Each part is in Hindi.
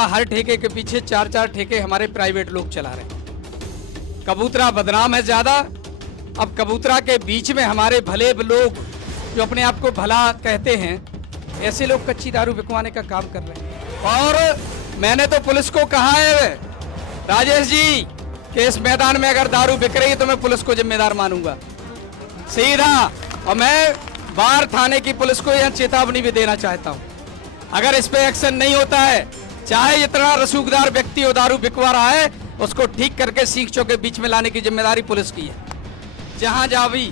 हर ठेके के पीछे 4-4 ठेके हमारे प्राइवेट लोग चला रहे हैं। कबूतरा बदनाम है ज्यादा। अब कबूतरा के बीच में हमारे भले लोग जो अपने आप को भला कहते हैं, ऐसे लोग कच्ची दारू बिकवाने का काम कर रहे हैं। और मैंने तो पुलिस को कहा है राजेश जी कि इस मैदान में अगर दारू बिक रही है तो मैं पुलिस को जिम्मेदार मानूंगा सीधा। और मैं बार थाने की पुलिस को यह चेतावनी भी देना चाहता हूं, अगर इस पे एक्शन नहीं होता है, चाहे इतना रसूखदार व्यक्ति हो दारू बिकवा रहा है, उसको ठीक करके सीखों के बीच में लाने की जिम्मेदारी पुलिस की है। जहां जहां भी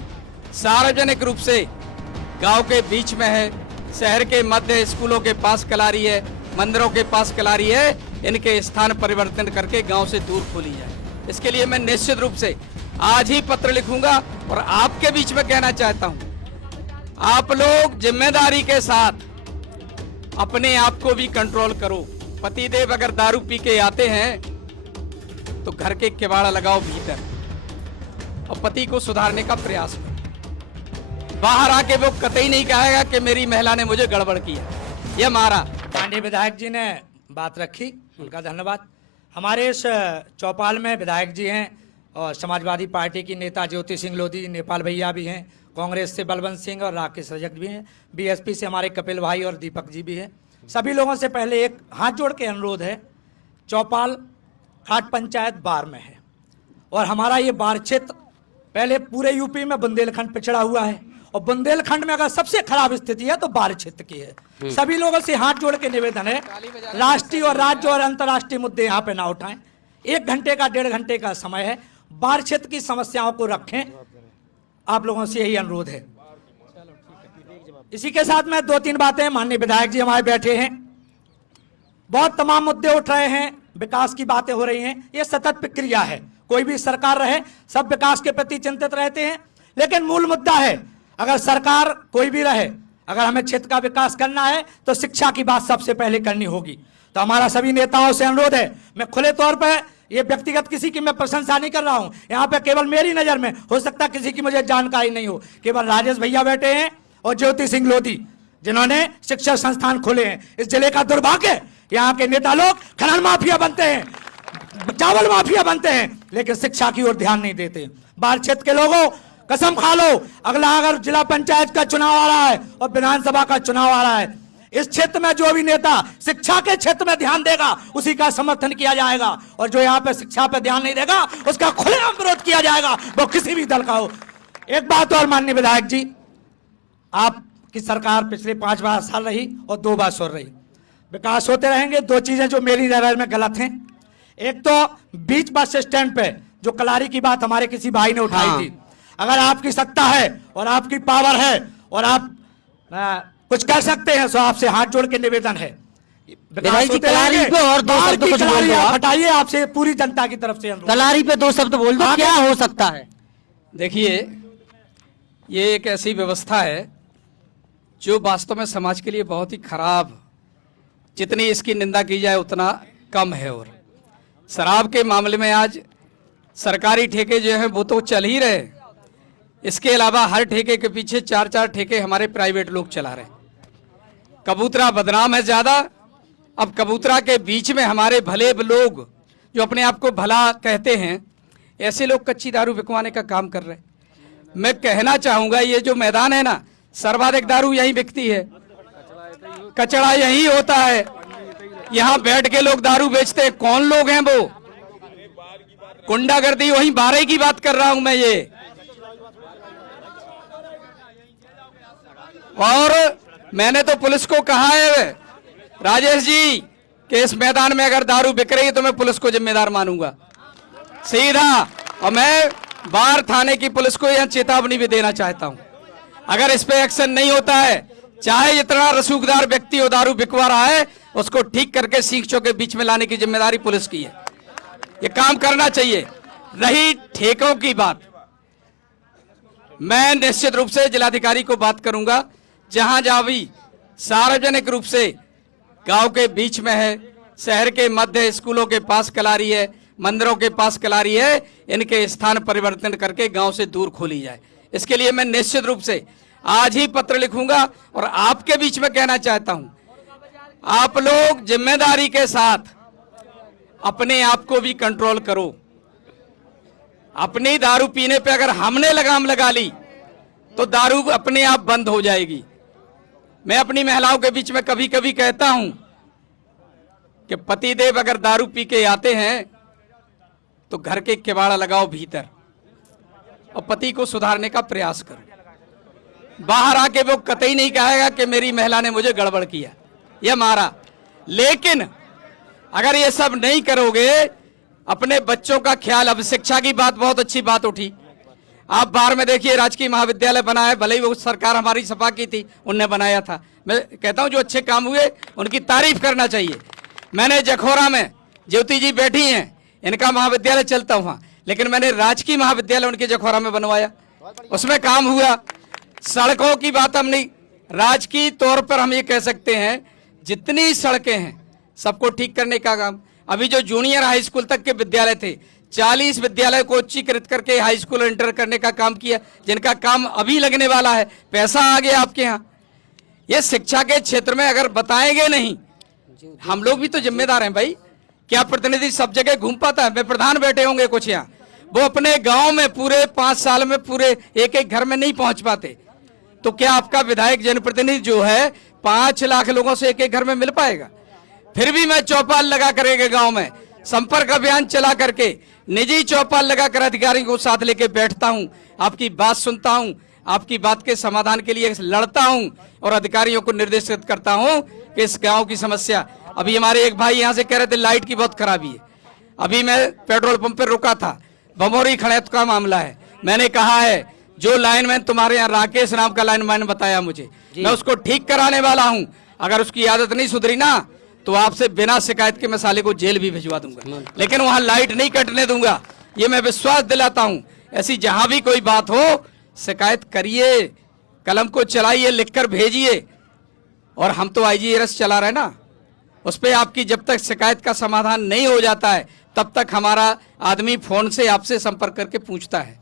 सार्वजनिक रूप से गांव के बीच में है, शहर के मध्य स्कूलों के पास कलारी है, मंदिरों के पास कलारी है, इनके स्थान परिवर्तन करके गांव से दूर खोली जाए। इसके लिए मैं निश्चित रूप से आज ही पत्र लिखूंगा और आपके बीच में कहना चाहता हूं, आप लोग जिम्मेदारी के साथ अपने आप को भी कंट्रोल करो। पतिदेव अगर दारू पी के आते हैं तो घर के किवाड़ा लगाओ भीतर और पति को सुधारने का प्रयास करो। बाहर आके वो कतई नहीं कहेगा कि मेरी महिला ने मुझे गड़बड़ किया। ये मारा पांडे विधायक जी ने बात रखी, उनका धन्यवाद। हमारे इस चौपाल में विधायक जी हैं और समाजवादी पार्टी की नेता ज्योति सिंह लोधी, नेपाल भैया भी हैं, कांग्रेस से बलवंत सिंह और राकेश रजक भी हैं, बीएसपी से हमारे कपिल भाई और दीपक जी भी हैं। सभी लोगों से पहले एक हाथ जोड़ के अनुरोध है, चौपाल खाट पंचायत बार में है और हमारा ये बार क्षेत्र पहले पूरे यूपी में बुंदेलखंड पिछड़ा हुआ है और बुंदेलखंड में अगर सबसे खराब स्थिति है तो बार क्षेत्र की है। सभी लोगों से हाथ जोड़ के निवेदन है, राष्ट्रीय और राज्य और अंतर्राष्ट्रीय मुद्दे यहाँ पे ना उठाएं। 1 घंटे का 1.5 घंटे का समय है, बार क्षेत्र की समस्याओं को रखें। आप लोगों से यही अनुरोध है। इसी के साथ में 2-3 बातें, माननीय विधायक जी हमारे बैठे हैं, बहुत तमाम मुद्दे उठ रहे हैं, विकास की बातें हो रही हैं। ये सतत प्रक्रिया है, कोई भी सरकार रहे सब विकास के प्रति चिंतित रहते हैं, लेकिन मूल मुद्दा है अगर सरकार कोई भी रहे, अगर हमें क्षेत्र का विकास करना है तो शिक्षा की बात सबसे पहले करनी होगी। तो हमारा सभी नेताओं से अनुरोध है, मैं खुले तौर पर ये व्यक्तिगत किसी की मैं प्रशंसा नहीं कर रहा हूं, यहाँ पे केवल मेरी नजर में हो सकता है किसी की मुझे जानकारी नहीं हो, केवल राजेश भैया बैठे हैं और ज्योति सिंह लोधी जिन्होंने शिक्षा संस्थान खोले हैं। इस जिले का दुर्भाग्य, यहाँ के नेता लोग खनन माफिया बनते हैं, चावल माफिया बनते हैं, लेकिन शिक्षा की ओर ध्यान नहीं देते। बाढ़ क्षेत्र के लोगों कसम खा लो, अगला अगर जिला पंचायत का चुनाव आ रहा है और विधानसभा का चुनाव आ रहा है, इस क्षेत्र में जो भी नेता शिक्षा के क्षेत्र में ध्यान देगा उसी का समर्थन किया जाएगा और जो यहाँ पे शिक्षा पे ध्यान नहीं देगा उसका खुलेआम विरोध किया जाएगा, वो किसी भी दल का हो। एक बात और माननीय विधायक जी, आपकी सरकार पिछले 5 साल रही और 2 बार सुर रही, विकास होते रहेंगे। 2 चीजें जो मेरी नजर में गलत हैं, एक तो बीच बस स्टैंड पे जो कलारी की बात हमारे किसी भाई ने उठाई थी, अगर आपकी सत्ता है और आपकी पावर है और आप कुछ कर सकते हैं तो आपसे हाथ जोड़ के निवेदन है, विधायक जी कलारी पे और 2 शब्द कुछ बोल दो। हटाइए, आपसे पूरी जनता की तरफ से कलारी पे 2 शब्द बोल दो, क्या हो सकता है? देखिए, ये एक ऐसी व्यवस्था है जो वास्तव में समाज के लिए बहुत ही खराब, जितनी इसकी निंदा की जाए उतना कम है। और शराब के मामले में आज सरकारी ठेके जो हैं वो तो चल ही रहे, इसके अलावा हर ठेके के पीछे 4-4 ठेके हमारे प्राइवेट लोग चला रहे हैं। कबूतरा बदनाम है ज्यादा। अब कबूतरा के बीच में हमारे भले लोग जो अपने आप को भला कहते हैं, ऐसे लोग कच्ची दारू बिकवाने का काम कर रहे हैं। मैं कहना चाहूंगा, ये जो मैदान है ना, सर्वाधिक दारू यहीं बिकती है, कचड़ा यहीं होता है, यहाँ बैठ के लोग दारू बेचते हैं। कौन लोग हैं वो? गुंडागर्दी, वहीं 12 की बात कर रहा हूं मैं। ये और मैंने तो पुलिस को कहा है राजेश जी कि इस मैदान में अगर दारू बिक रही है तो मैं पुलिस को जिम्मेदार मानूंगा सीधा। और मैं बार थाने की पुलिस को यह चेतावनी भी देना चाहता हूं, अगर इस पे एक्शन नहीं होता है, चाहे इतना रसूखदार व्यक्ति हो दारू बिकवा रहा है, उसको ठीक करके सीखों के बीच में लाने की जिम्मेदारी पुलिस की है। ये काम करना चाहिए। रही ठेकों की बात, मैं निश्चित रूप से जिलाधिकारी को बात करूंगा, जहां जहां भी सार्वजनिक रूप से गांव के बीच में है, शहर के मध्य स्कूलों के पास कलारी है, मंदिरों के पास कलारी है, इनके स्थान परिवर्तन करके गांव से दूर खोली जाए। इसके लिए मैं निश्चित रूप से आज ही पत्र लिखूंगा और आपके बीच में कहना चाहता हूं, आप लोग जिम्मेदारी के साथ अपने आप को भी कंट्रोल करो। अपनी दारू पीने पे अगर हमने लगाम लगा ली तो दारू अपने आप बंद हो जाएगी। मैं अपनी महिलाओं के बीच में कभी कभी कहता हूं कि पतिदेव अगर दारू पी के आते हैं तो घर के किवाड़ा लगाओ भीतर और पति को सुधारने का प्रयास करो। बाहर आके वो कतई नहीं कहेगा कि मेरी महिला ने मुझे गड़बड़ किया या मारा। लेकिन अगर ये सब नहीं करोगे, अपने बच्चों का ख्याल, अब शिक्षा की बात, बहुत अच्छी बात उठी। आप बाहर में देखिए राजकीय महाविद्यालय बना है, भले ही वो सरकार हमारी सपा की थी, उनने बनाया था। मैं कहता हूं जो अच्छे काम हुए उनकी तारीफ करना चाहिए। मैंने जखौरा में, ज्योति जी बैठी हैं, इनका महाविद्यालय चलता हुआ, लेकिन मैंने राजकीय महाविद्यालय उनके जखौरा में बनवाया, उसमें काम हुआ। सड़कों की बात हम नहीं, राजकीय तौर पर हम ये कह सकते हैं जितनी सड़कें हैं सबको ठीक करने का काम। अभी जो जूनियर हाई स्कूल तक के विद्यालय थे, 40 विद्यालय को उच्चीकृत करके हाई स्कूल इंटर करने का काम किया, जिनका काम अभी लगने वाला है। पैसा आ गया आपके यहाँ। ये शिक्षा के क्षेत्र में अगर बताएंगे नहीं, हम लोग भी तो जिम्मेदार हैं भाई। क्या प्रतिनिधि सब जगह घूम पाता है? मैं प्रधान बैठे होंगे कुछ यहाँ, वो अपने गांव में पूरे 5 साल में पूरे एक एक घर में नहीं पहुंच पाते, तो क्या आपका विधायक जनप्रतिनिधि जो है 5 लाख लोगों से एक एक घर में मिल पाएगा? फिर भी मैं चौपाल लगा करेंगे गांव में, संपर्क अभियान चला करके, निजी चौपाल लगाकर अधिकारियों को साथ लेके बैठता हूं, आपकी बात सुनता हूं, आपकी बात के समाधान के लिए लड़ता हूं और अधिकारियों को निर्देशित करता हूं कि इस गांव की समस्या। अभी हमारे एक भाई यहां से कह रहे थे लाइट की बहुत खराबी है। अभी मैं पेट्रोल पंप पर रुका था, बमोरी खड़ैत का मामला है। मैंने कहा है जो लाइनमैन तुम्हारे यहाँ, राकेश नाम का लाइनमैन बताया मुझे, मैं उसको ठीक कराने वाला हूं। अगर उसकी आदत नहीं सुधरी ना तो आपसे बिना शिकायत के मैं साले को जेल भी भिजवा दूंगा, लेकिन वहां लाइट नहीं कटने दूंगा। ये मैं विश्वास दिलाता हूं। ऐसी जहां भी कोई बात हो शिकायत करिए, कलम को चलाइए, लिखकर भेजिए। और हम तो IGRS चला रहे ना, उस पर आपकी जब तक शिकायत का समाधान नहीं हो जाता है तब तक हमारा आदमी फोन से आपसे संपर्क करके पूछता है